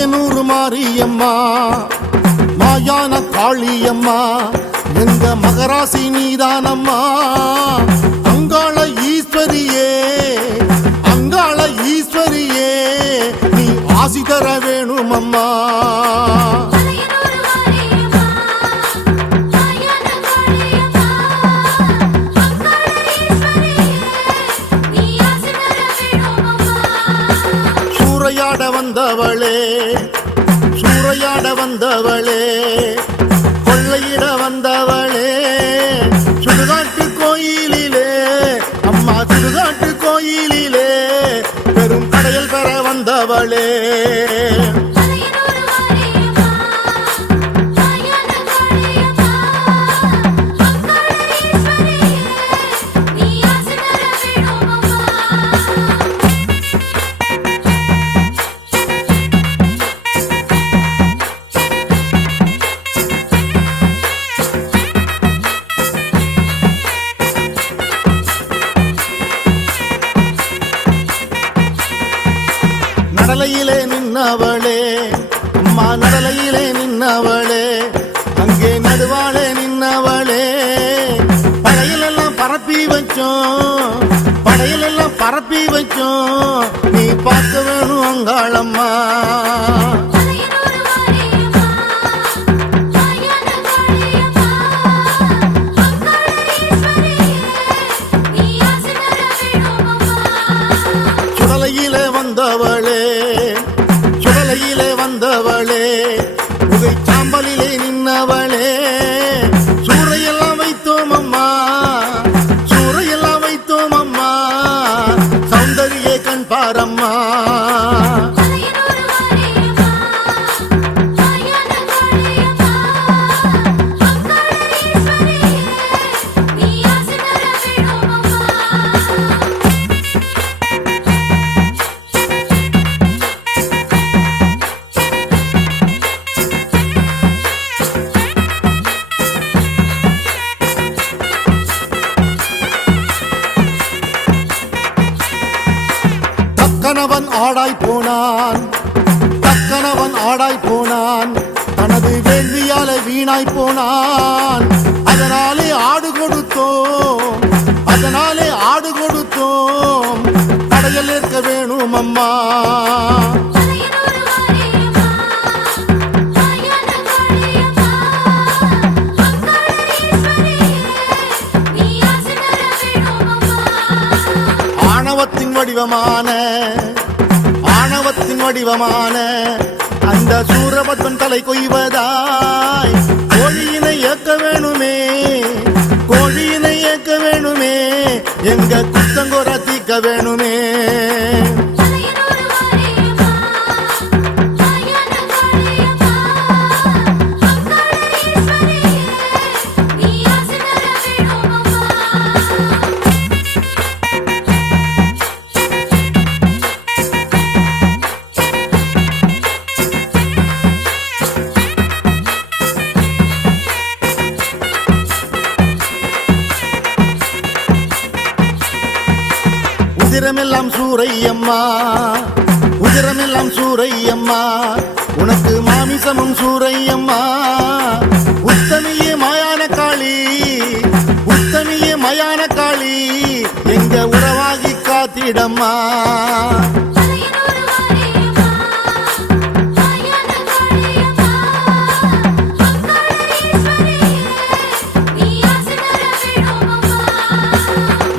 மாயனூர் மாரியம்மா மாயான காளியம்மா எங்க மகராசி நீதானம்மா அங்காள ஈஸ்வரியே அங்காள ஈஸ்வரியே நீ ஆசி தர வேணுமம்மா சூறையாட வந்தவளே சூறையாட வந்தவளே கொள்ளையிட வந்தவளே சுடுகாட்டு கோயிலிலே அம்மா சுடுகாட்டு கோயிலிலே பெரும் கடையில் பெற வந்தவளே நடலையிலே நின்னவளே அம்மா நடலையிலே நின்னவளே அங்கே நடுவாளே நின்னவளே படையிலெல்லாம் பரப்பி வச்சோம் படையிலெல்லாம் பரப்பி வச்சோம் நீ பார்க்க வேணும் அங்காளம்மா சுடலையிலே வந்தவளே சுடலையிலே வந்தவளே புகை சாம்பலிலே நின்னவளே சூறையெல்லாம் வைத்தோம் அம்மா சூறையெல்லாம் வைத்தோம் அம்மா சௌந்தரியே கண் பாரம்மா தக்கனவன் ஆடாய் போனான் தக்கனவன் ஆடாய் போனான் தனது வேள்வியால வீணாய் போனான் அதனாலே ஆடு கொடுத்தோம் அதனாலே ஆடு கொடுத்தோம் படையில் இருக்க வேணும் அம்மா ஆணவத்தின் வடிவமான ஆணவத்தின் வடிவமான அந்த சூரபத்மன் தலை கொய்வதாய் கோழியினை ஏற்க வேணுமே கோழியினை ஏற்க வேணுமே எங்க குத்தங்கோர தீக்க வேணுமே உதிரமெல்லாம் சூரையம்மா உதிரமெல்லாம் சூரையம்மா உனக்கு மாமிசமும் சூரையம்மா உத்தமியே மயான காளி உத்தமியே மயான காளி எங்க உறவாகி காத்திடம்மா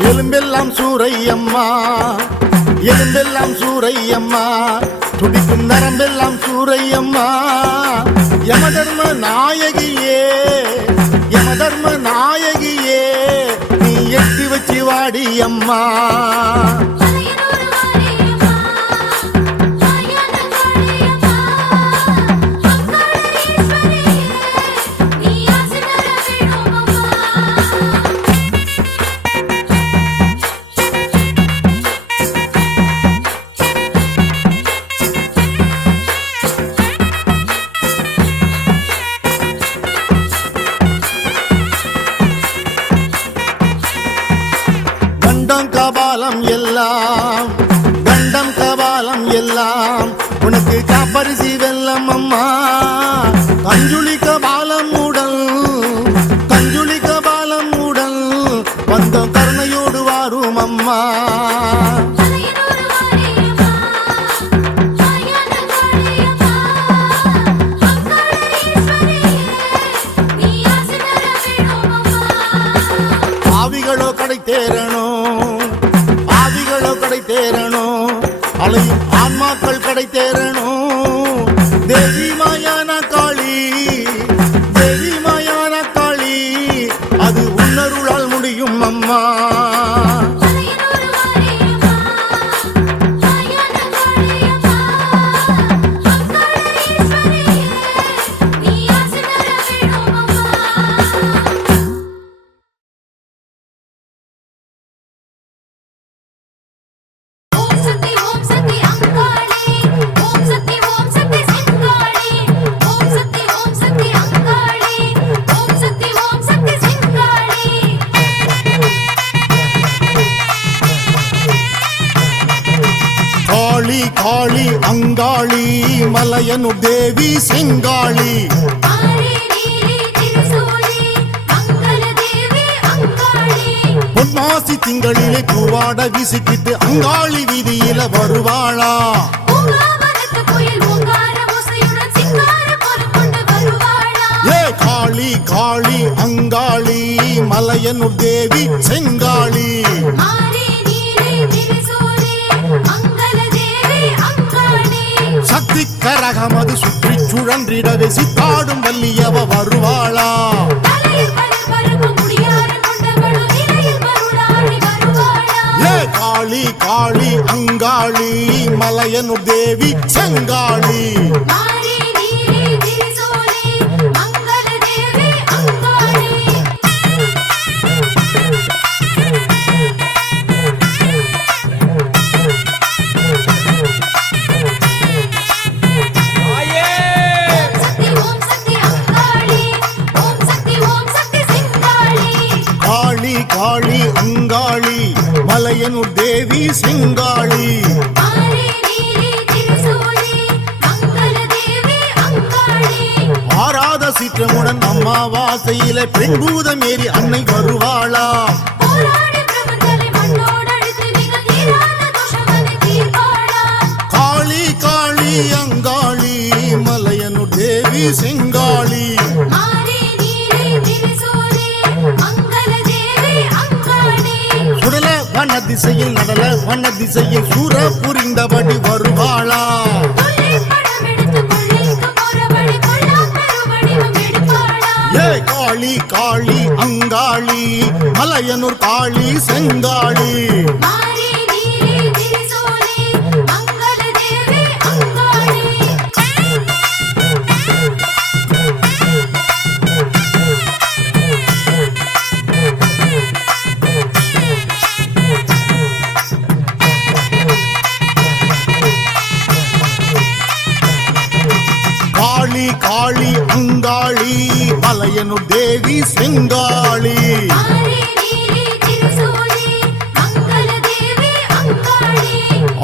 எலும்பெல்லாம் சூரையம்மா எலும்பெல்லாம் சூரையம்மா துடிக்கும் நரம்பெல்லாம் சூரையம்மா யமதர்ம நாயகியே யமதர்ம நாயகியே நீ எட்டி வச்சு வாடியம்மா கபாலம் எல்லாம் கஞ்சுளிக்க பாலம் உடல் கஞ்சுளிக்க பாலம் உடல் வந்த கருணையோடு வாரும் அம்மா ஆவிகளோ கடை தேரணும் ஆவிகளோ கடை தேரணும் அலையும் ஆன்மாக்கள் கடை தேரணும் தேவி மாயான காளி தேவி மாயான காளி அது உன்னருளால் முடியும் அம்மா காளி அங்காளி மலையனு தேவி செங்காளி பொன்மாசி திங்களிலே பூவாட வீசிக்கிட்டு அங்காளி வீதியில வருவாளா ஏ காளி காளி அங்காளி மலையனு தேவி செங்காளி சக்தி கரகமது சுற்றி சுழன்றிடவே சித்தாடும் வள்ளியவ வருவாளா ஏ காளி காளி அங்காளி மலையனு தேவி செங்காளி காளி அங்காளி மலையனு தேவி செங்காளி ஆராத சீற்றமுடன் அம்மாவாசையில பெண்பூதம் ஏறி அன்னை வருவாளா காளி காளி அங்காளி மலையனு தேவி செங்காளி வண்ண திசையில் நடல வண்ண திசையில் சூர புரிந்தபடி வருவாளா ஏ காளி காளி அங்காளி மலையனூர் காளி செங்காளி காளி அங்காளி மலையனு தேவி செங்காளி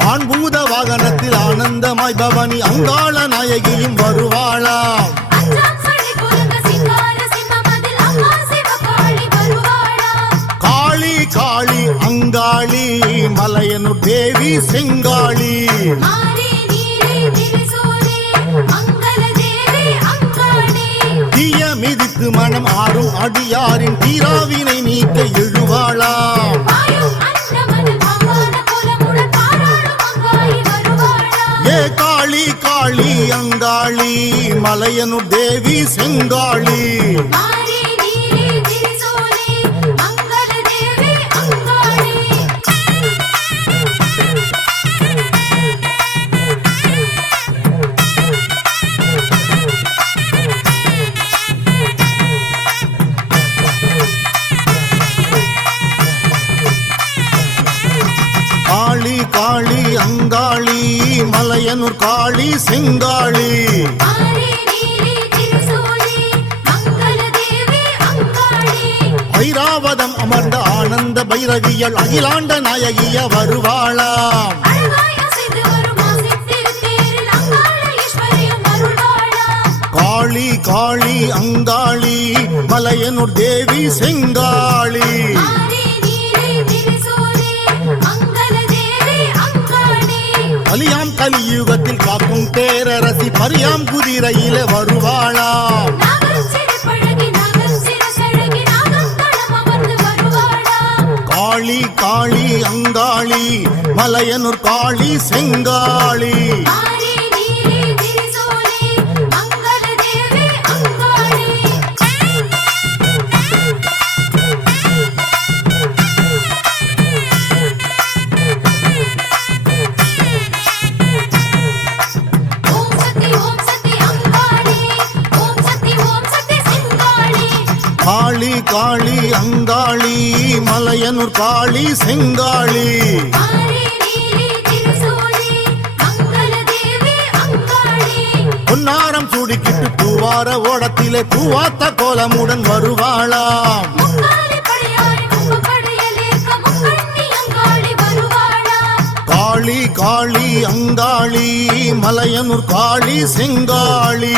ஆண்பூத வாகனத்தில் ஆனந்தமாய் பவனி அங்காள நாயகியும் வருவாளா காளி காளி அங்காளி மலையனு தேவி செங்காளி தீய மிதித்து மனம் ஆறும் அடியாரின் தீராவினை நீக்க எழுவாளாம் ஏ காளி காளி அங்காளி மலையனு தேவி செங்காளி காளி அங்காளி மலையனூர் காளி செங்காளி ஐராவதம் அமர்ந்த ஆனந்த பைரவியல் அகிலாண்ட நாயகிய வருவாளாம் காளி காளி அங்காளி மலையனூர் தேவி செங்காளி கலியாம் கலியுகத்தில் காக்கும் பேரரசி பரியாம் குதிரையில வருவாளாம் காளி காளி அங்காளி மலையனூர் காளி செங்காளி காளி காளி அங்காளி மலையனூர் காளி செங்காளி பொன்னாரம் சூடிக்கிட்டு பூவார ஓடத்திலே பூவாத்த கோலமுடன் வருவாளாம் காளி காளி அங்காளி மலையனூர் காளி செங்காளி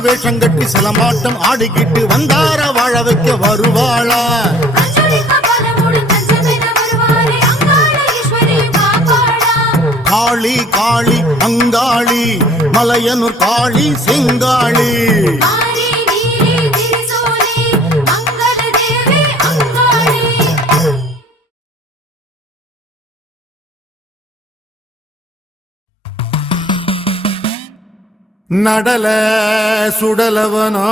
வேஷங்கட்டி சிலம்பாட்டம் ஆடிக்கிட்டு வந்தார வாழ வைக்க வருவாளா காளி காளி அங்காளி மலையனூர் காளி செங்காளி நடல சுடலவனோ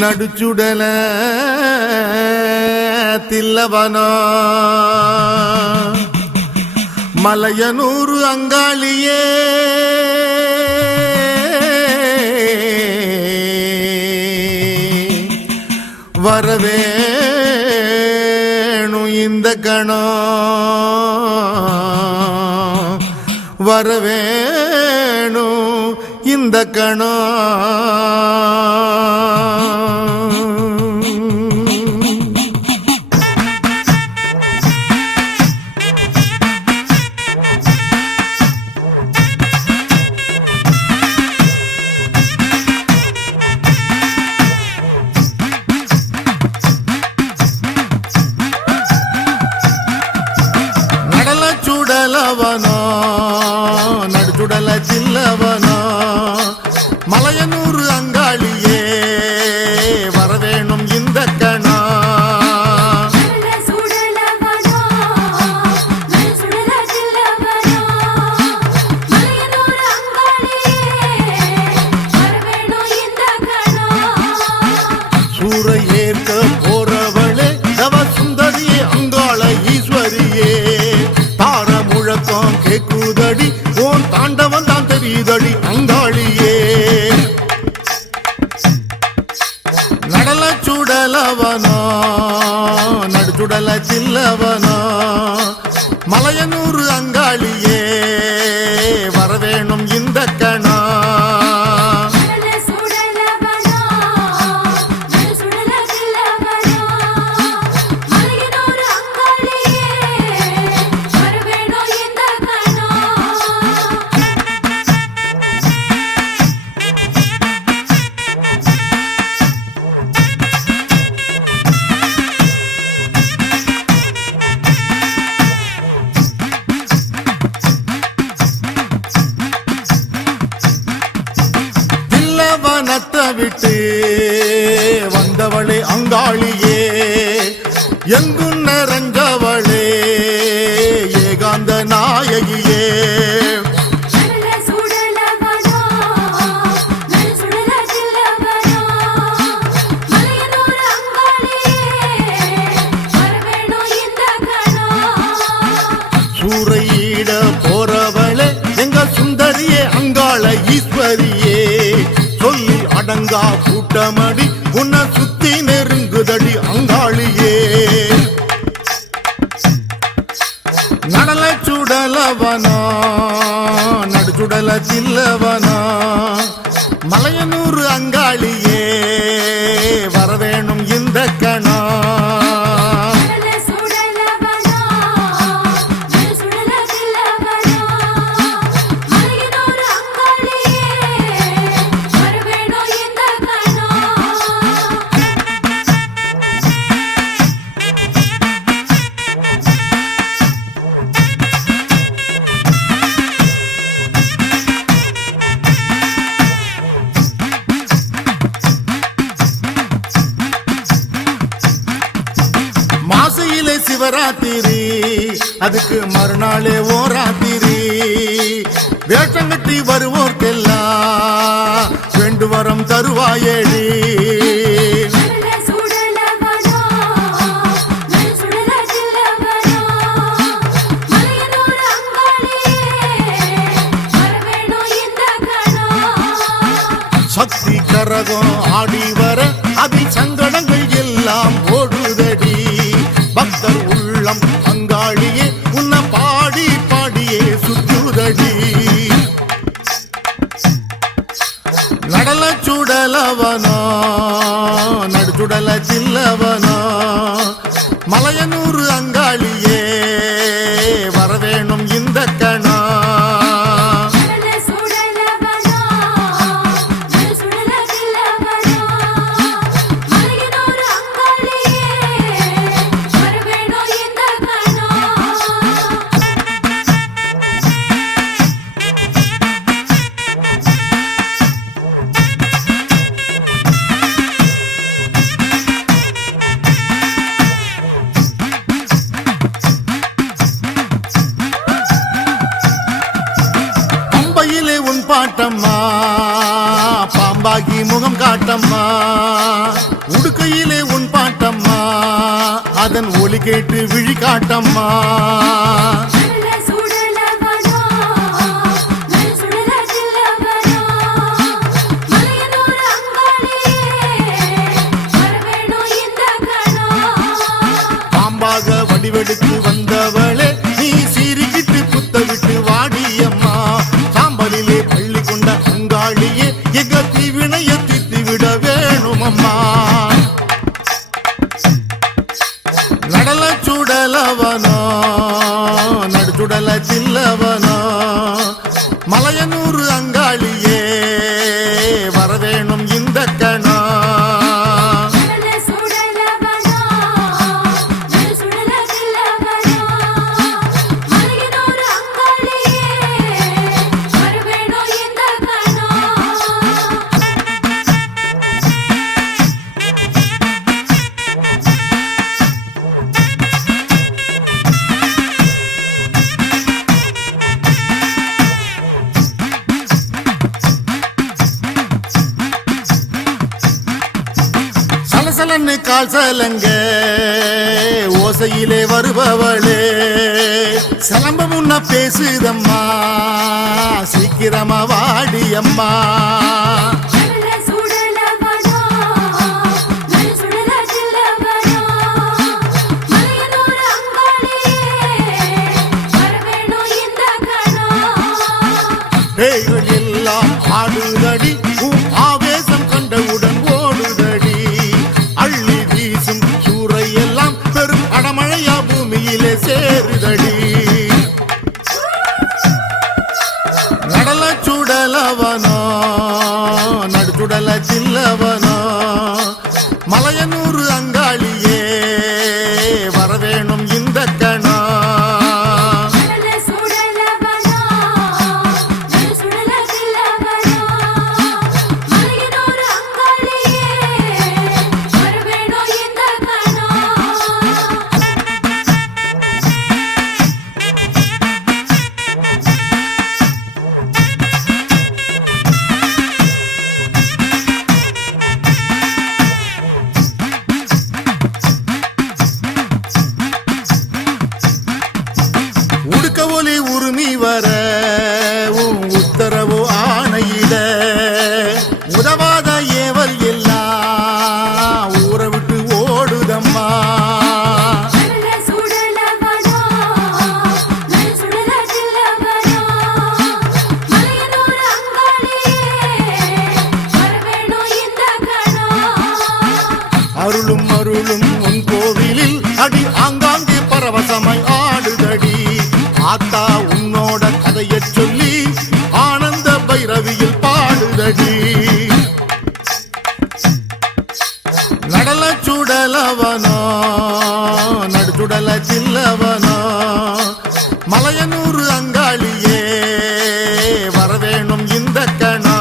நடுச்சுடல தில்லவனோ மலையனூர் அங்காளியே வரவேணு இந்த கணோ வரவேணு இந்த கணோ சுடலவனோ நடுச்சுடல சில்லவனோ மலையனூர் அங்காளியே வரவேணும் இந்த கணா சூரை ஏற்க போறவளே நவ சுந்தரியே அங்காள ஈஸ்வரியே முழக்கம் கேக்குதடி ஓன் தாண்டவன் தான் தெரியுதடி அங்காளியே நடல சுடலவனோ நடுச்சுடல சில்லவனோ மலையனூர் அங்காளியே வரவேணும் இந்த கணா வனத்தை விட்டு வந்தவளே அங்காளியே எங்கும் நிறைஞ்சவளே ஏகாந்த நாயகியே சூறையிட போறவளே எங்க சுந்தரியே அங்காள ஈஸ்வரியே சொல்லி அடங்கா கூட்டமடி உன்னை சுத்தி நெருங்குதடி அங்காளியே நடல சுடலவனோ நடுச்சுடல சில்லவனோ மலையனூர் அங்காளியே வரவேணும் இந்த கணா சுடல சிவராத்திரி அதுக்கு மறுநாளே ஓராத்திரி வேஷங்கட்டி வருவோர்க்கெல்லாம் வேண்டு வரம் தருவாயேடி சக்தி கரகம் ஆடி வர அதில் சங்கடங்கள் எல்லாம் ஓடுதடி பக்தர் உள்ளம் அங்காளியே உன்னை பாடி பாடியே சுற்றுதடி நடல சுடலவனோ நடுச்சுடல சில்லவனோ மலையனூர் அங்காளியே வரவேணும் இந்த கணா பாட்டம்மா பாம்பாகி முகம் காட்டம்மா உடுக்கையிலே உன் பாட்டம்மா அதன் ஒலி கேட்டு விழி காட்டம்மா பாம்பாக வடிவெடுத்து வந்தவளே நீ சீரிக்கிட்டு புத்த விட்டு வாடியம்மா சாம்பலிலே பள்ளி கொண்ட அங்காளியே எங்க தீவினைய தீர்த்து விட வேணுமம்மா நடல சுடலவனோ நடுச்சுடல சில்லவனோ மலையனூர் அங்காளியே வரவேணும் இந்த கணா சலசலன்னு கால் சலங்க ஓசையிலே வருபவளே சிலம்ப முன்ன பேசுதம்மா சீக்கிரமா வாடியம்மா பேய்கள் எல்லாம் ஆடுதடி ஆவேசம் கண்டவுடன் ஓடுதடி அள்ளி வீசும் சூறை எல்லாம் பெரும் அடமழையா பூமியிலே சேருதடி நடல சுடலவனோ நடுச்சுடல சில்லவனோ மலையனூர் அங்காளியே வரவேணும் இந்த கணா ஒலி உரிமை வர உத்தரவு ஆணையிட உதவாத ஏவல் எல்லாம் ஊரை விட்டு ஓடுதம்மா அருளும் அருளும் உன் கோவிலில் அடி ஆங்காங்கே பரவசமாய் ஆடுதடி ஆத்தா உன்னோட கதையை சொல்லி ஆனந்த பைரவியில் பாடுதடி நடல சுடலவனோ நடுச்சுடல சில்லவனோ மலையனூர் அங்காளியே வரவேணும் இந்த கணா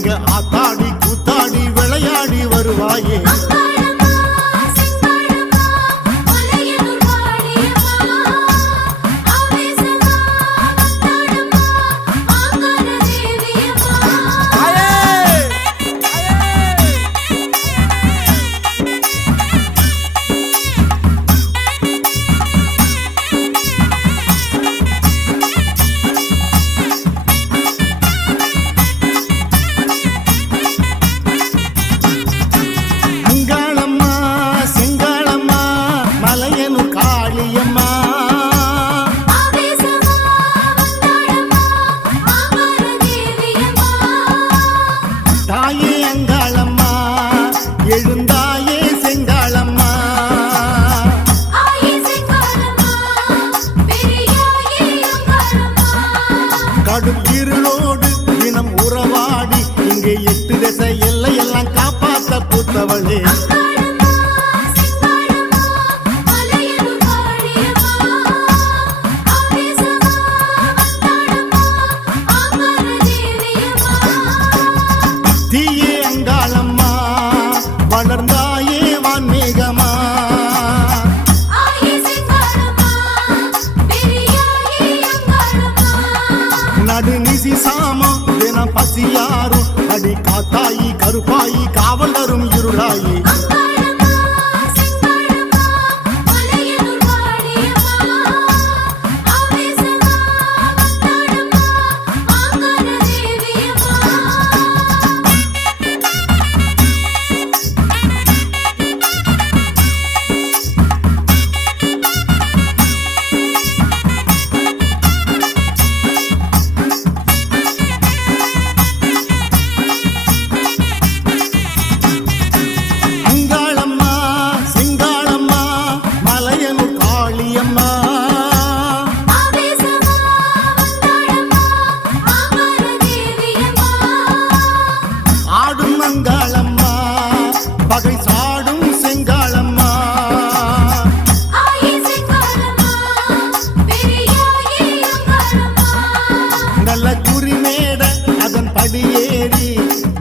எங்க ஆத்தாடி கூத்தாடி விளையாடி வருவாயே. எழுந்தாயே செங்காளம்மா, கடும் இருளோடு தினம் உறவாடி இங்கே 8 திசை எல்லையெல்லாம் காப்பாத்த பூத்தவளே. தீயே அங்காளம்மா வளர்ந்தாயே வான்மேகமா, நடுநிசி சாமம் தினம் பசியாரும் அடி காத்தாயி கருப்பாயி காவல் தரும் இருளாயி. பகை சாடும் செங்காளம்மா, நல்ல குறிமேட அதன் படியேறி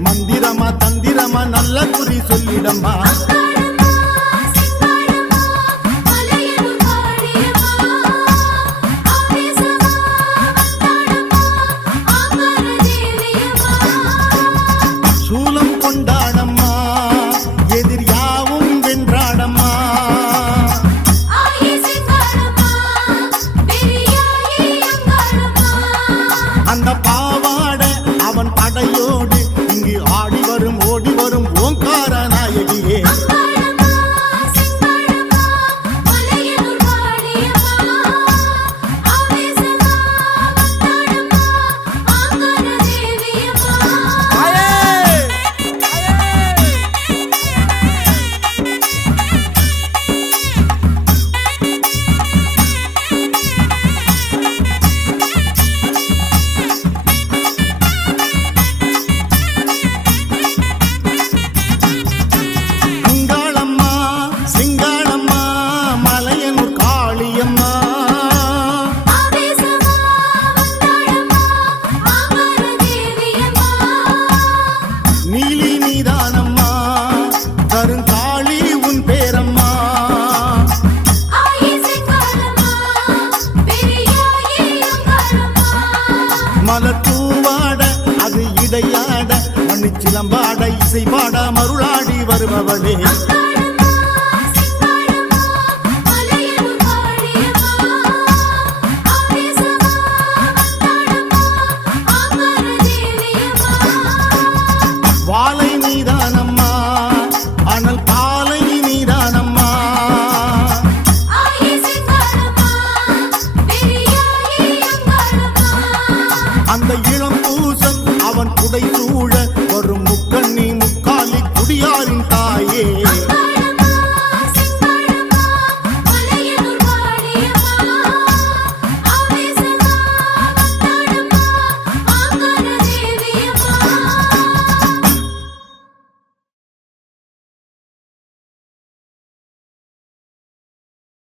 மந்திரமா தந்திரமா நல்ல குறி சொல்லிடம்மா. சூலம் கொண்டாடம்மா எதிர் யாவும் வென்றாடம்மா, அந்த பாவாட அவன் படையோடு இங்கு ஆடி வரும் ஓடி வரும் ஓங்கார நாயகியே. நீலி நீதானம்மா கருங்காளி உன் பேரம்மா, மலர் தூவாட அது இடையாட மணிச்சிலம்பாட இசை பாட மருளாடி வருபவளே. வாழை நீதானம்மா அனல் பாலை நீதானம்மா, அந்த இளம் பூசன் அவன் குடை சூழ வரும் முக்கண்ணி முக்காலி குடியாரின் தாயே.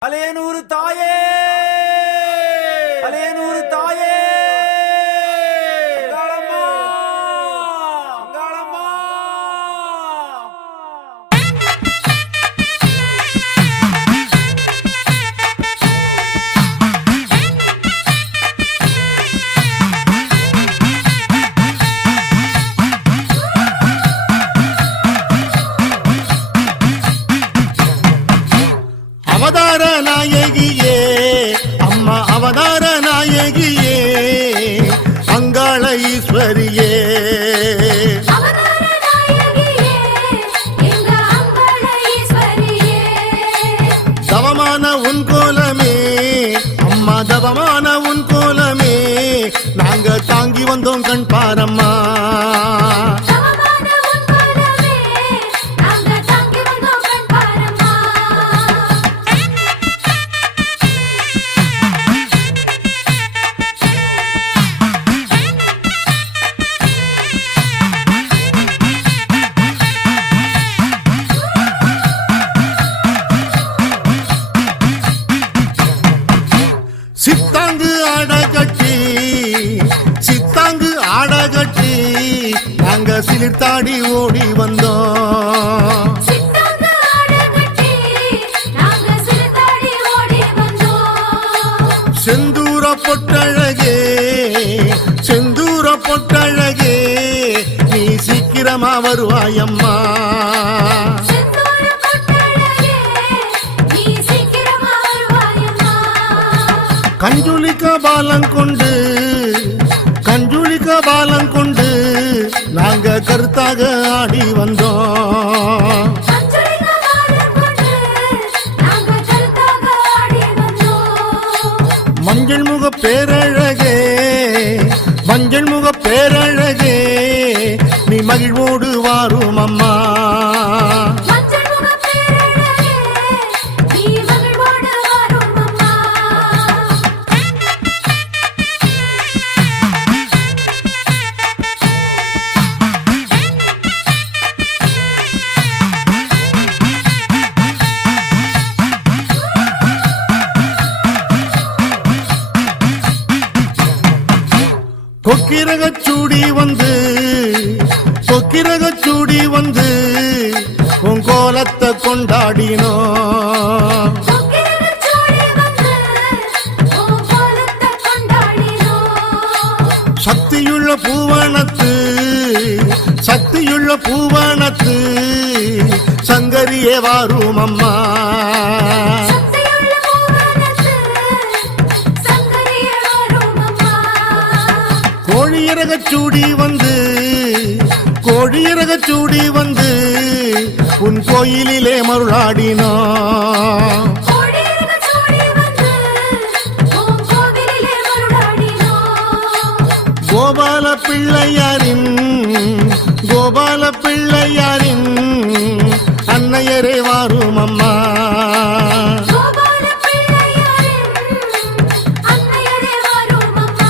அலையனூர் தாயே, அலையனூர் தாயே, அங்காளம்மா, நாங்க சிலிர்த்தாடி ஓடி வந்தோம். சித்தாங்க ஆடகட்டி நாங்க சிறுதாடி ஓடி வந்தோம். செந்தூர பொட்டழகே செந்தூர பொட்டழகே நீ சீக்கிரமா வருவாயம்மா. செந்தூர பொட்டழகே நீ சீக்கிரமா வருவாயம்மா. கஞ்சுளிக்க பாலம் கொண்டு கஞ்சுளிக்க பாலம் கொண்டு நாங்க கருத்தாக ஆடி வந்தோம். அஞ்சலிக வாரம் கொண்டு நாங்க கருத்தாக ஆடி வந்தோம். மஞ்சள் முக பேரழகே மஞ்சள் முக பேரழகே நீ மகிழ்வோடு வாரும் அம்மா. மஞ்சள் முக பேரழகே நீ மகிழ்வோடு வாரும் அம்மா. கொக்கிரகச் சூடி வந்து கொக்கிரகச் சூடி வந்து உன் கோலத்தை கொண்டாடினோம். கொக்கிரகச் சூடி வந்து உன் கோலத்தை கொண்டாடினோம். சக்தியுள்ள பூவனத்து சக்தியுள்ள பூவனத்து சங்கரியே வாரும் அம்மா. சக்தியுள்ள பூவனத்து சங்கரியே வாரும் அம்மா. கோழியரகச் சூடி வந்து கோழியரகச் சூடி வந்து உன் கோயிலிலே மருளாடினோம். கோடியரகச் சூடி வந்து உன் கோவிலிலே மருளாடினோம். கோபால பிள்ளையாரின் கோபால பிள்ளையாரின் அன்னையரே வாரும் அம்மா. கோபால பிள்ளையாரின் அன்னையரே வாரும் அம்மா.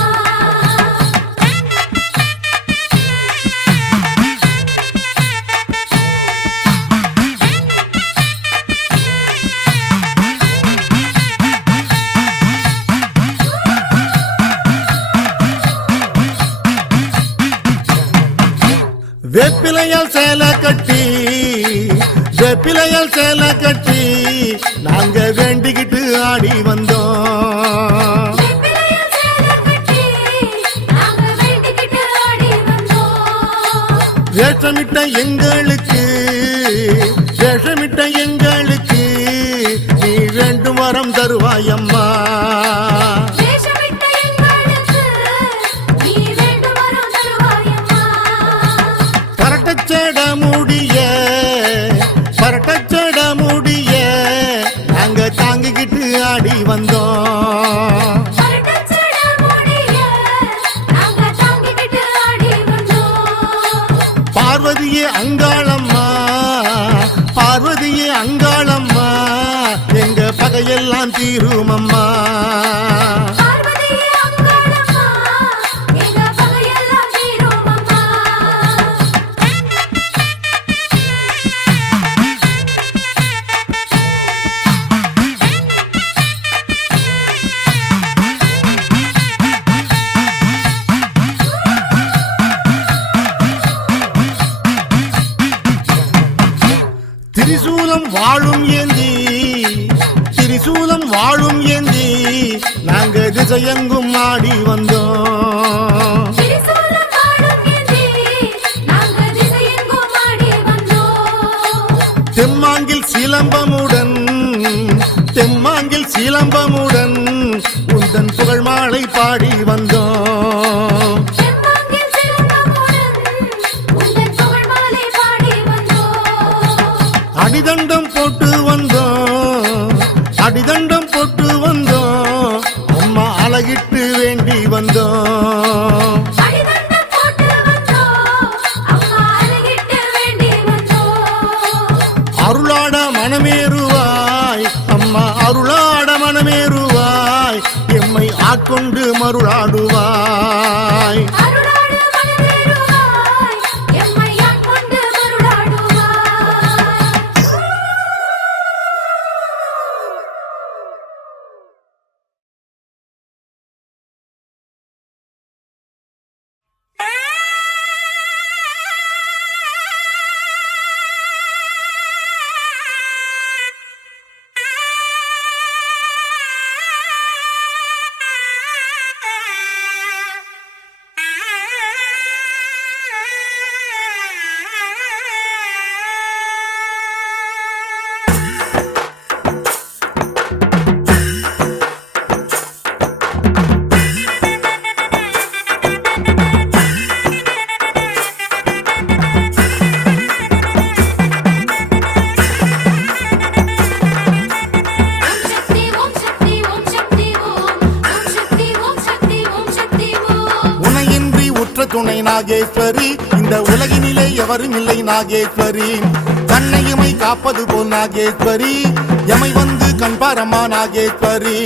வேப்பிலையால் சேலை கட்டி வேப்பிலையால் சேலை கட்டி நாங்க வேண்டிக்கிட்டு ஆடி வந்தோம். வேப்பிலையில் சேலை கட்டி நாங்க வேண்டிக்கிட்டு ஆடி வந்தோம். வேஷமிட்ட எங்களுக்கு வேஷமிட்ட எங்களுக்கு நீ வேண்டும் வரம் தருவாயம்மா. வேஷமிட்ட எங்களுக்கு நீ வேண்டும் வரம் தருவாயம்மா. பரட்டச்சட முடிய பரட்டச்சட முடிய நாங்க தாங்கிக்கிட்டு ஆடி வந்தோம். பரட்டச்சட முடிய நாங்க தாங்கிக்கிட்டு ஆடி வந்தோம். பார்வதியே அங்காளம்மா பார்வதியே அங்காளம்மா எங்க பகையெல்லாம் தீருமம்மா. பார்வதியே அங்காளம்மா எங்க பகையெல்லாம் தீரும் அம்மா. திரிசூலம் வாழும் ஏந்தி திரிசூலம் வாழும் ஏந்தி நாங்க திசையெங்கும் ஆடி வந்தோம். திரிசூலம் வாழும் ஏந்தி நாங்க திசையெங்கும் ஆடி வந்தோம். தெம்மாங்கில் சிலம்பமுடன் தெம்மாங்கில் சிலம்பமுடன் உந்தன் புகழ் மாலை பாடி வந்தோம். செம்மாங்கில் சிலம்பமுடன் உந்தன் புகழ் மாலை பாடி வந்தோம். அடிதண்டம் போட்டு வந்தோம் அடிதண்டம் போட்டு வந்தோம். அம்மா அழகிட்டு வேண்டி வந்தோம். அடிதண்டம் போட்டு வந்தோம். அம்மா அழகிட்டு வேண்டி வந்தோம். அருளாட மனமேறுவாய் அம்மா அருளாட மனமேறுவாய் எம்மை ஆட்கொண்டு மருளாடுவாய். அருளாடு மனமேறுவாய் எம்மை ஆட்கொண்டு மருளாடுவாய். நாகேஸ்வரி இந்த உலகினிலே எவரும் இல்லை நாகேஸ்வரி கண்ணையுமை காப்பது போல் நாகேஸ்வரி எமை வந்து கண்பாரம்மா நாகேஸ்வரி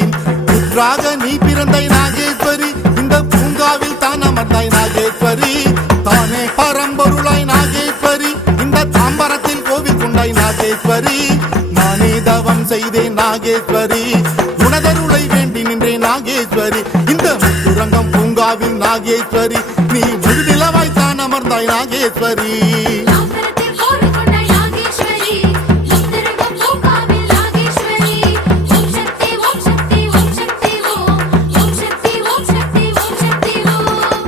புற்றாக நீ பிறந்தாய் நாகேஸ்வரி இந்த பூங்காவில் தான் அமர்ந்தாய் நாகேஸ்வரி தானே பரம்பொருளாய் நாகேஸ்வரி இந்த தாம்பரத்தில் கோவில் கொண்டாய் நாகேஸ்வரி நானே தவம் செய்தேன் நாகேஸ்வரி உனதருளை வேண்டி நின்றேன் நாகேஸ்வரி இந்த முத்துரங்கம் பூங்காவில் நாகேஸ்வரி நீ முழுநிலவாய் தான் அமர்ந்தாய் நாகேஸ்வரி தாம்பரத்தில் கோவில் கொண்டாய் நாகேஸ்வரி முத்துரங்கம் பூங்காவில் நாகேஸ்வரி ஓம் சக்தி ஓம் சக்தி ஓம் சக்தி ஓம் ஓம் சக்தி ஓம் சக்தி ஓம் சக்தி ஓம்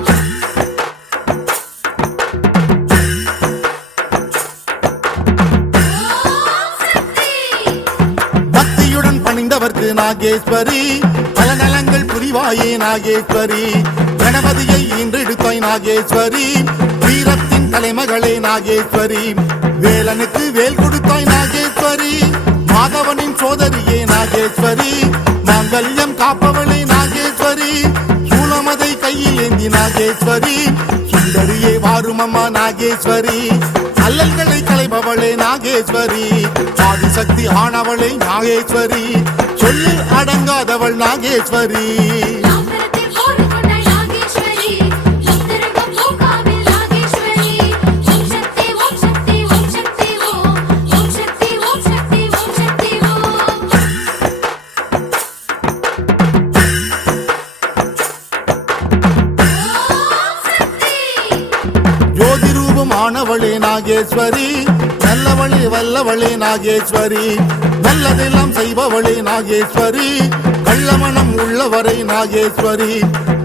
சக்தி பக்தியுடன் பணிந்தவர்க்கு நாகேஸ்வரி பல நலங்கள் புரிவாயே நாகேஸ்வரி கணபதியை ஈன்றெடுத்தாய் நாகேஸ்வரி வீரத்தின் தலைமகளே நாகேஸ்வரி வேலனுக்கு வேல் கொடுத்தாய் நாகேஸ்வரி மாதவனின் சோதரியே நாகேஸ்வரி மாங்கல்யம் காப்பவளே நாகேஸ்வரி சூலமதை கையில் ஏந்தி நாகேஸ்வரி சுந்தரியே வாருமம்மா நாகேஸ்வரி அல்லல்களை களைபவளே நாகேஸ்வரி ஆதிசக்தி ஆனவளே நாகேஸ்வரி சொல்லில் அடங்காதவள் நாகேஸ்வரி தாம்பரத்தில் கோவில் கொண்டாய் நாகேஸ்வரி முத்துரங்கம் பூங்காவில் நாகேஸ்வரி ஓம் சக்தி ஓம் சக்தி ஓம் சக்தி ஓம் ஓம் சக்தி ஓம் சக்தி ஓம் சக்தி ஓம் சக்தி ஜோதி ரூபம் ஆனவளே நாகேஸ்வரி நல்லவளே வல்லவளே நாகேஸ்வரி நல்லதெல்லாம் செய்பவளே நாகேஸ்வரி கள்ளமனம் உள்ளவரை நாகேஸ்வரி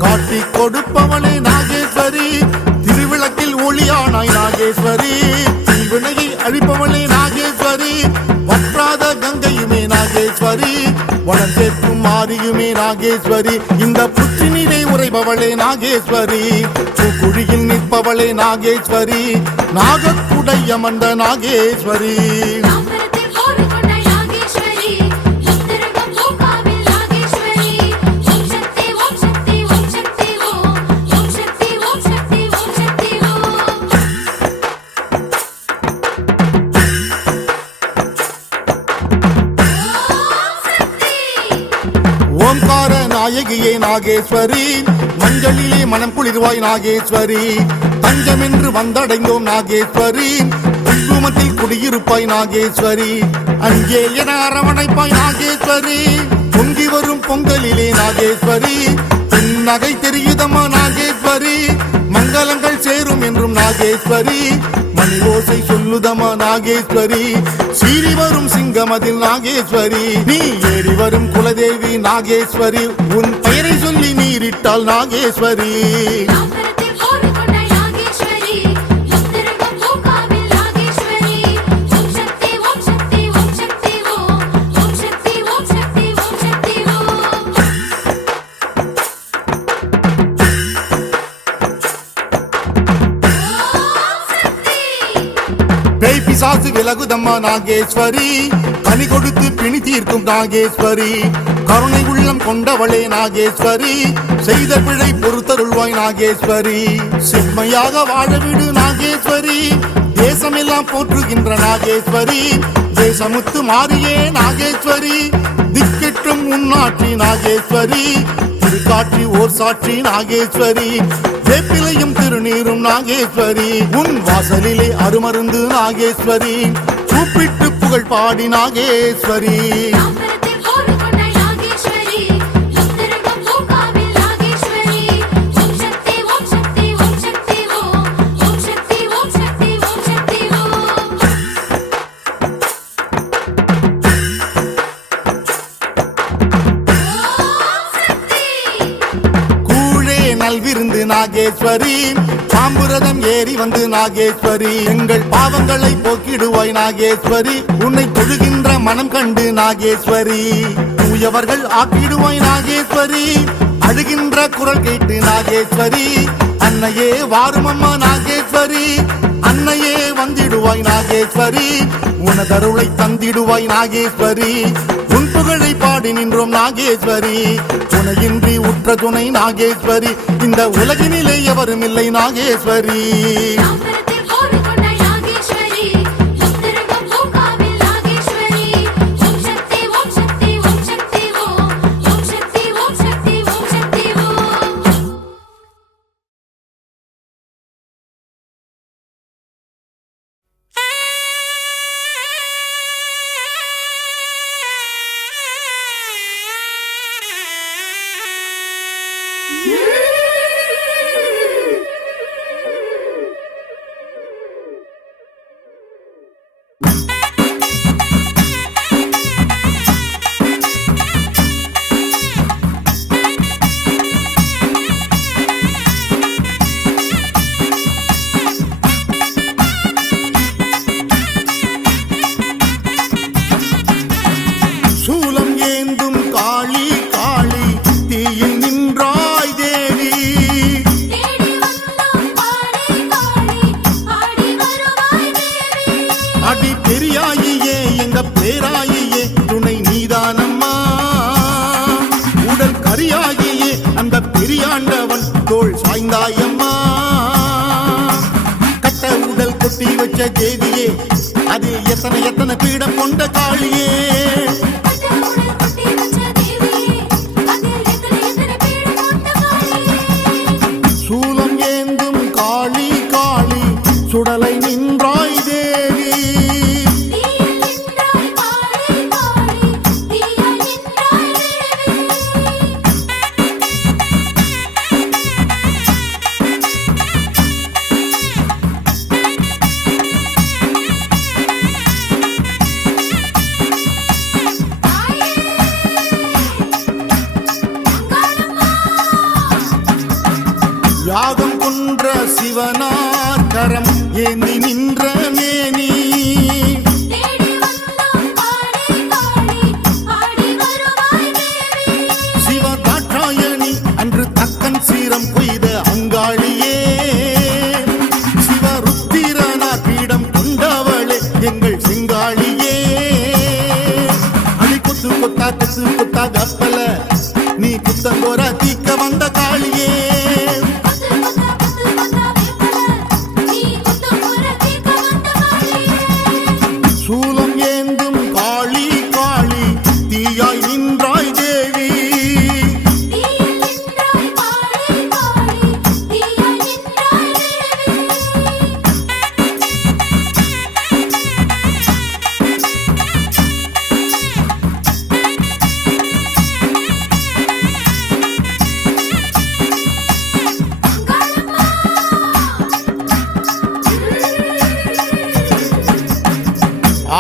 காட்டி கொடுப்பவளே நாகேஸ்வரி திருவிளக்கில் ஒளியானாய் நாகேஸ்வரி தீவினையை அழிப்பவளே நாகேஸ்வரி வற்றாத கங்கையுமே நாகேஸ்வரி வளம் சேர்க்கும் மாரியுமே நாகேஸ்வரி இந்த புற்றினிலே உறைபவளே நாகேஸ்வரி குழியில் நிற்பவளே நாகேஸ்வரி நாகக்குடை அமர்ந்த நாகேஸ்வரி தாம்பரத்தில் கோவில் கொண்டாய் நாகேஸ்வரி முத்துரங்கம் பூங்காவில் நாகேஸ்வரி ஓம் சக்தி ஓம் சக்தி ஓம் சக்தி ஓம் ஓம் சக்தி ஓம் சக்தி ஓம் சக்தி ஓம் சக்தி ஓம்கார நாயகியே நாகேஸ்வரி மஞ்சளிலே மனம் குளிர்வாய் நாகேஸ்வரி தஞ்சமென்று வந்தடைந்தோம் நாகேஸ்வரி குங்குமத்தில் குடியிருப்பாய் நாகேஸ்வரி அங்கே என அரவணைப்பாய் நாகேஸ்வரி பொங்கி வரும் பொங்கலிலே நாகேஸ்வரி நகை தெரியுதம்மா நாகேஸ்வரி மங்களங்கள் சேரும் என்றும் நாகேஸ்வரி மணி ஓசை சொல்லுதம்மா நாகேஸ்வரி சீறி வரும் சிங்கமதில் நாகேஸ்வரி நீ ஏறி வரும் குலதேவி நாகேஸ்வரி உன் பெயரை சொல்லி நீரிட்டால் நாகேஸ்வரி தாம்பரத்தில் கோவில் கொண்டாய் நாகேஸ்வரி முத்துரங்கம் பூங்காவில் நாகேஸ்வரி ஓம் சக்தி ஓம் சக்தி ஓம் சக்தி ஓம் ஓம் சக்தி ஓம் சக்தி ஓம் சக்தி ஓம் சக்தி பேய் பிசாசு விலகுதம்மா நாகேஸ்வரி பணி கொடுத்து பிணி தீர்க்கும் நாகேஸ்வரி கருணை உள்ளம் கொண்டவளே நாகேஸ்வரி செய்த பிழை பொறுத்தருள்வாய் நாகேஸ்வரி செம்மையாக வாழவிடு நாகேஸ்வரி தேசமெல்லாம் போற்றுகின்ற நாகேஸ்வரி தேசமுத்து மாறியே நாகேஸ்வரி திக்கெட்டும் உன்னாட்சி நாகேஸ்வரி திருக்காட்சி ஓர் சாட்சி நாகேஸ்வரி வேப்பிலையும் திருநீரும் நாகேஸ்வரி உன் வாசலிலே அருமருந்து நாகேஸ்வரி கூப்பிட்டு புகழ் பாடி நாகேஸ்வரி தாம்பரத்தில் கோவில் கொண்டாய் நாகேஸ்வரி முத்துரங்கம் பூங்காவில் நாகேஸ்வரி ஓம் சக்தி ஓம் சக்தி ஓம் சக்தி ஓம் ஓம் சக்தி ஓம் சக்தி ஓம் சக்தி ஓம் சக்தி கூழே நல்விருந்து நாகேஸ்வரி பாம்புரதம் ஏறி வந்து நாகேஸ்வரி எங்கள் பாவங்களை போக்கிடுவாய் நாகேஸ்வரி உன்னை தொழுகின்ற மனம் கண்டு நாகேஸ்வரி தூயவர்கள் ஆக்கிடுவாய் நாகேஸ்வரி அழுகின்ற குரல் கேட்டு நாகேஸ்வரி அன்னையே வாருமம்மா நாகேஸ்வரி அன்னையே வந்திடுவாய் நாகேஸ்வரி உனதருளை தந்திடுவாய் நாகேஸ்வரி உன் புகழை பாடி நின்றோம் நாகேஸ்வரி, துணையின்றி உற்ற துணை நாகேஸ்வரி, இந்த உலகினிலே எவரும் இல்லை நாகேஸ்வரி. தாம்பரத்தில் கோவில் கொண்ட நாகேஸ்வரி, முத்திருக்கும் பூங்காவில் நாகேஸ்வரி. ஓம் சக்தி ஓம் சக்தி ஓம் சக்தி ஓம், ஓம் சக்தி ஓம் சக்தி ஓம் சக்தி ஓம். சூலம் ஏந்தும் காளி காளி, தீயில் நின்றாய் தேவி. தேடி வந்தோம் காளி காளி, ஆடி வருவாய் தேவி. அடி பெரியாயியே எங்க பேராயியே, துணை நீதானம்மா. உடல் கரியாகியே அந்த பெரியாண்டவன் தோள் சாய்ந்தாயம்மா. கட்ட உடல் கொட்டி வச்ச தேவியே, அதில் எத்தனை எத்தனை பீடம் கொண்ட காளியே. பட்டவுடன் கொட்டி வச்ச தேவியே, அதில் எத்தனை எத்தனை பீடம் கொண்ட காளியே. சூலம் ஏந்தும் காளி காளி, சுடலை நின்றாய் தேவி. தீயில் நின்றாய் காளி காளி, தீயாய் நின்றாய் தேவி. யாகம் கொன்ற சிவனார் கரம் ஏந்தி நின்ற மேனி. தேடி வந்தோம் காளி காளி, ஆடி வருவாய் தேவி. சிவ தாட்சாயணி அன்று தக்கன் சீரம் கொய்த அங்காளியே. சிவருத்திரனார் பீடம் கொண்டவளே எங்கள் செங்காளியே. அடி கொத்து கொத்தா கொத்து கொத்தா கப்பல, நீ குத்தங்கோர தீக்க வந்த காளியே. கொத்து கொத்தா கொத்து கொத்தா வேப்பல, நீ கொத்து போற தீக்க வந்த காளியே. சூலம் ஏந்தும் காளி காளி, தீயாய் நின்றாய் தேவி. தீயில் நின்றாய் காளி காளி, தீயாய் நின்றாய் தேவி.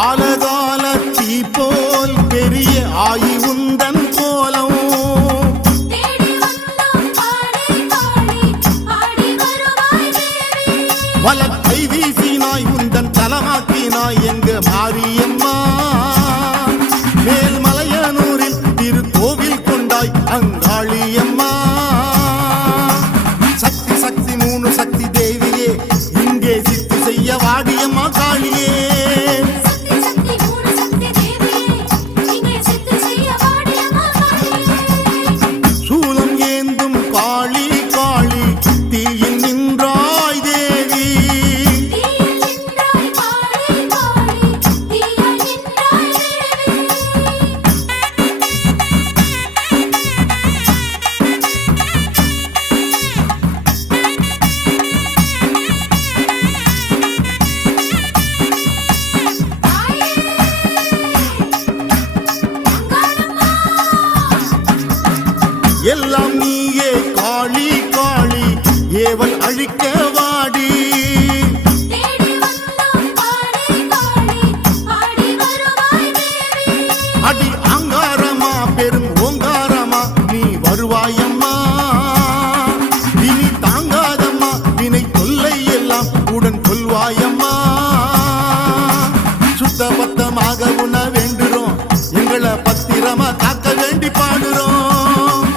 ஆலகால தீ போல் பெரிய ஆயி உந்தன் கோலம். தேடி வந்தோம் காளி காளி, ஆடி வருவாய் தேவி. வலக்கை வீசினாய் உந்தன் தலமாக்கினாய் எங்க மாரியம்மா. மேல்மலையனூரில் திருக்கோவில் கொண்டாய் அங்காளியம்மா. சக்தி சக்தி மூணு சக்தி தேவியே, இங்கே சித்தி செய்ய வாடியம்மா காளியே. சக்தி சக்தி மூணு சக்தி தேவியே, இங்கே சித்து செய்ய வாடியம்மா காளியே. சூலம் ஏந்தும் காளி காளி, தீயில் நின்றாய் தேவி. தீயில் நின்றாய் காளி காளி, தீயாய் நின்றாய் தேவி. எல்லாம் நீயே காளி காளி, ஏவல் அழிக்க வாடி. தேடி வந்தோம் காளி காளி, ஆடி வருவாய் தேவி. அடி அங்காரமா பெரும் ஓங்காரமா, நீ வருவாயம்மா. இனி தாங்காதம்மா வினை தொல்லை எல்லாம் உடன் கொள்வாயம்மா. சுத்த பத்தமாக உண வேண்டுறோம், எங்களை பத்திரமா காக்க வேண்டி பாடுறோம்.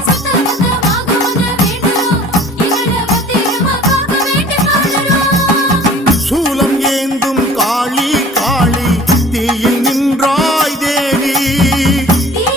சத்தமாக உன வேண்டுறோம், எங்களை பத்திரமா காக்க வேண்டி பாடுறோம். சூலம் ஏந்தும் காளி காளி, தீயில் நின்றாய் தேவி. தீயில்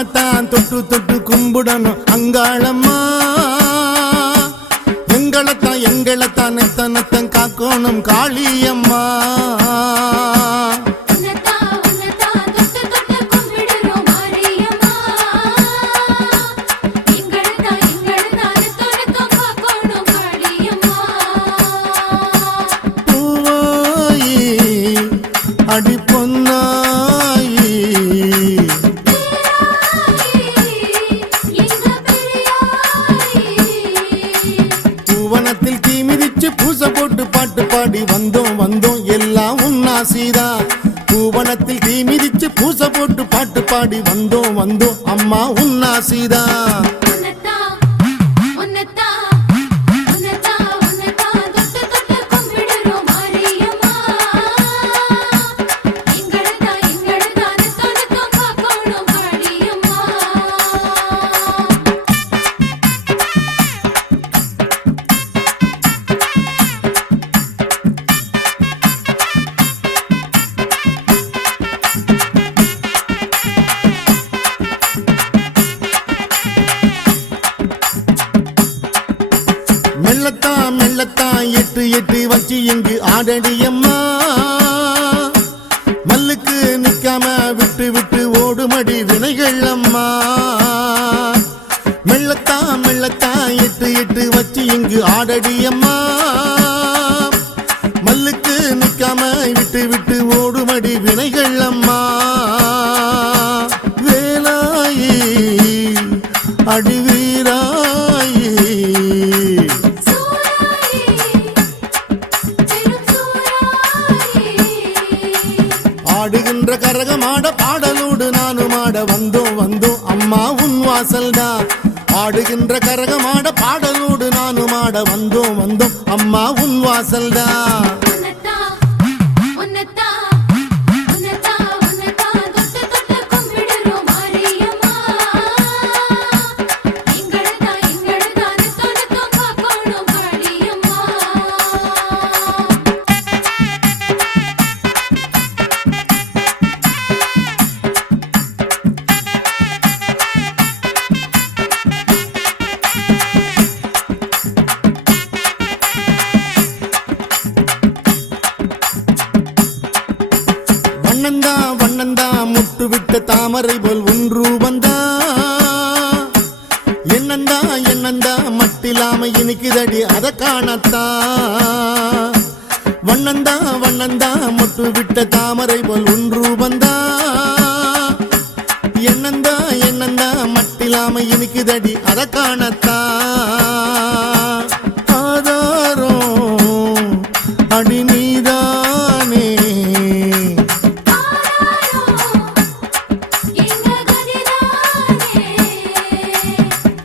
உன்னத்தான் தொட்டு தொட்டு கும்பிடணும் அங்காளம்மா. எங்களைத்தான் நெத்தனத்தன் காக்கணும் காளியம்மா. அடி பொன்னாயி பூவனத்தில் தீ மிதிச்சு பூச போட்டு பாட்டு பாடி வந்தோம் எல்லாம் உன்னாசிதா. பூவனத்தில் தீ மிதிச்சு பூச போட்டு பாட்டு பாடி வந்தோம் அம்மா உன்னாசிதா. மெல்லத்தான் எட்டு எட்டு வச்சு இங்கு ஆடடியம்மா. மல்லுக்கு நிக்காம விட்டு விட்டு ஓடுமடி வினைகள் அம்மா. மெல்லத்தான் எட்டு எட்டு வச்சு இங்கு ஆடடியம்மா. மல்லுக்கு நிக்காம விட்டு விட்டு ஓடுமடி வினைகள் அம்மா. வேலாயி அடிவீராயி ஆடுகின்ற கரகமாட பாடலோடு நானும் ஆட வந்தோம் அம்மா உன் வாசல்டா. ஆடுகின்ற கரகமாட பாடலோடு நானும் ஆட வந்தோம் அம்மா உன் வாசல்டா. வண்ணந்தா முட்டு விட்ட தாமரை போல் ஒன்று வந்தா. என்னந்தா மட்டிலாம இனிக்குதடி அத காணத்தா. வண்ணந்தா முட்டு விட்ட தாமரை போல் ஒன்று வந்தா. என்னந்தா மட்டிலாம இனிக்குதடி அத காணத்தா. ஆதாரம் அடி நீதானே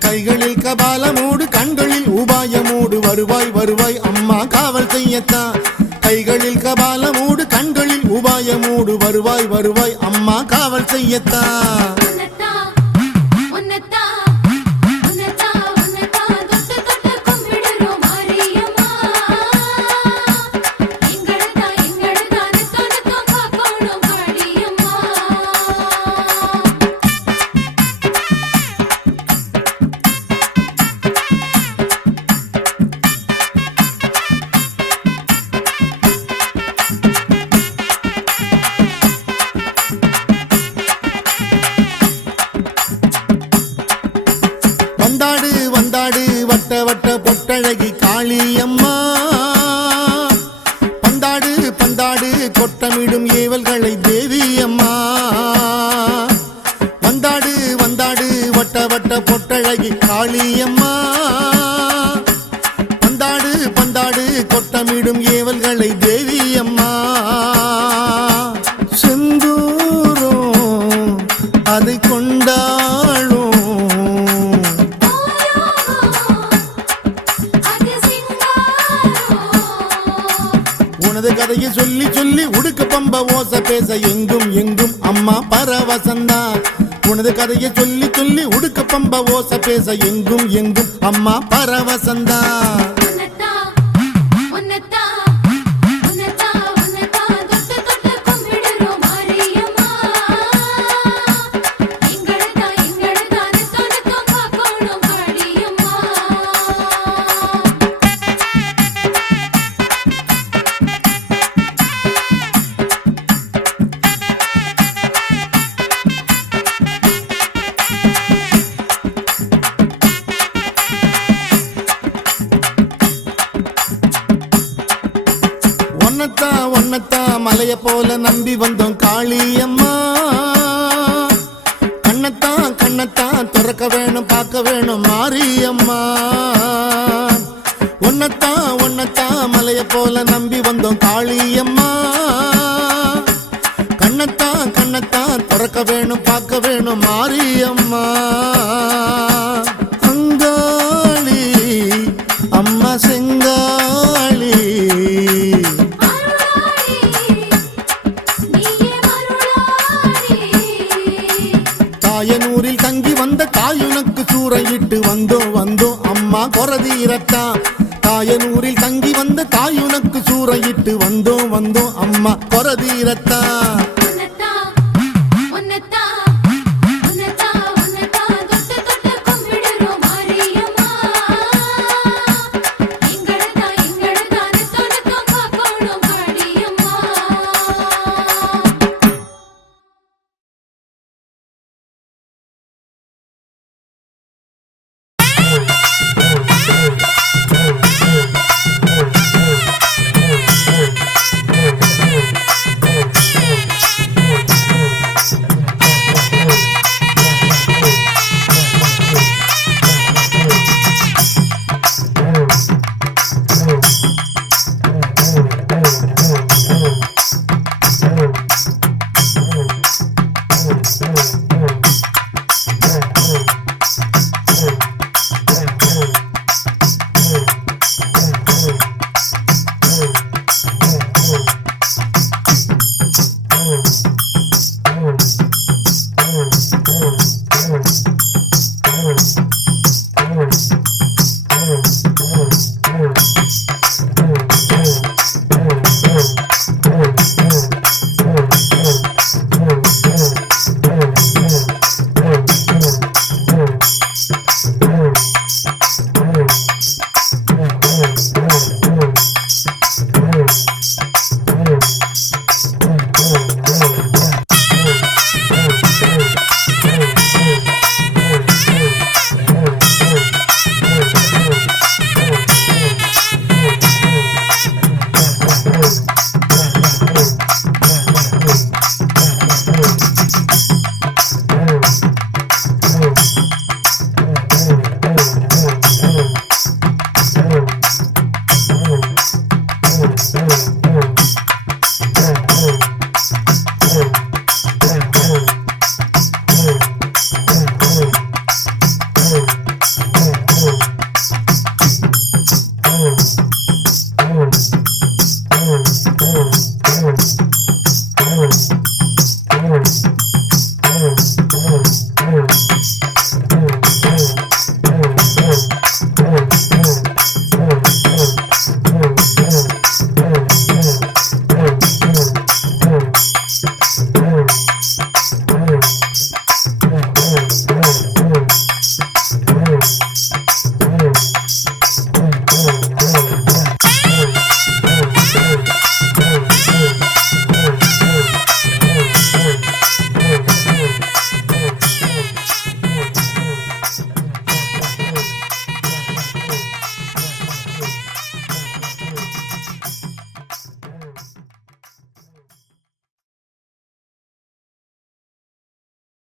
கைகளில் கபாலமோடு கண்களில் உபாயமோடு வருவாய் அம்மா காவல் செய்யத்தான். கைகளில் கபாலமோடு கண்களில் உபாயமோடு வருவாய் அம்மா காவல் செய்யத்தான். வந்தாடு வட்ட வட்ட பொட்டழகி காளியம்மா. பந்தாடு கொட்டமிடும் ஏவல்களை தேவி அம்மா. வந்தாடு வட்ட வட்ட பொட்டழகி காளியம்மா. பந்தாடு கொட்டமிடும் ஏவல்களை தேவி அம்மா. செந்தூரம் அதை கொண்டாளும் உனது கதையை சொல்லி சொல்லி உடுக்க பம்ப ஓசை பேச எங்கும் அம்மா பரவசந்தா. உனது கதையை சொல்லி சொல்லி உடுக்க பம்ப ஓசை பேச எங்கும் அம்மா பரவசந்தா. ஒன்னத்தான் மலைய போல நம்பி வந்தோம் காளியம்மா. கண்ணத்தான் திறக்க வேணும் பார்க்க வேணும் மாரியம்மா. ஒன்னத்தான் மலைய போல நம்பி வந்தோம் காளியம்மா. கண்ணத்தான் திறக்க வேணும் பார்க்க வேணும் மாரியம்மா. அங்காளி அம்மா செங்காளி தாயனூரில் தங்கி வந்த தாயுனக்கு சூறையிட்டு வந்தோம் அம்மா கொரதீரத்தா. தாயனூரில் தங்கி வந்த தாயுனக்கு சூறையிட்டு வந்தோம் அம்மா கொரதீரத்தா.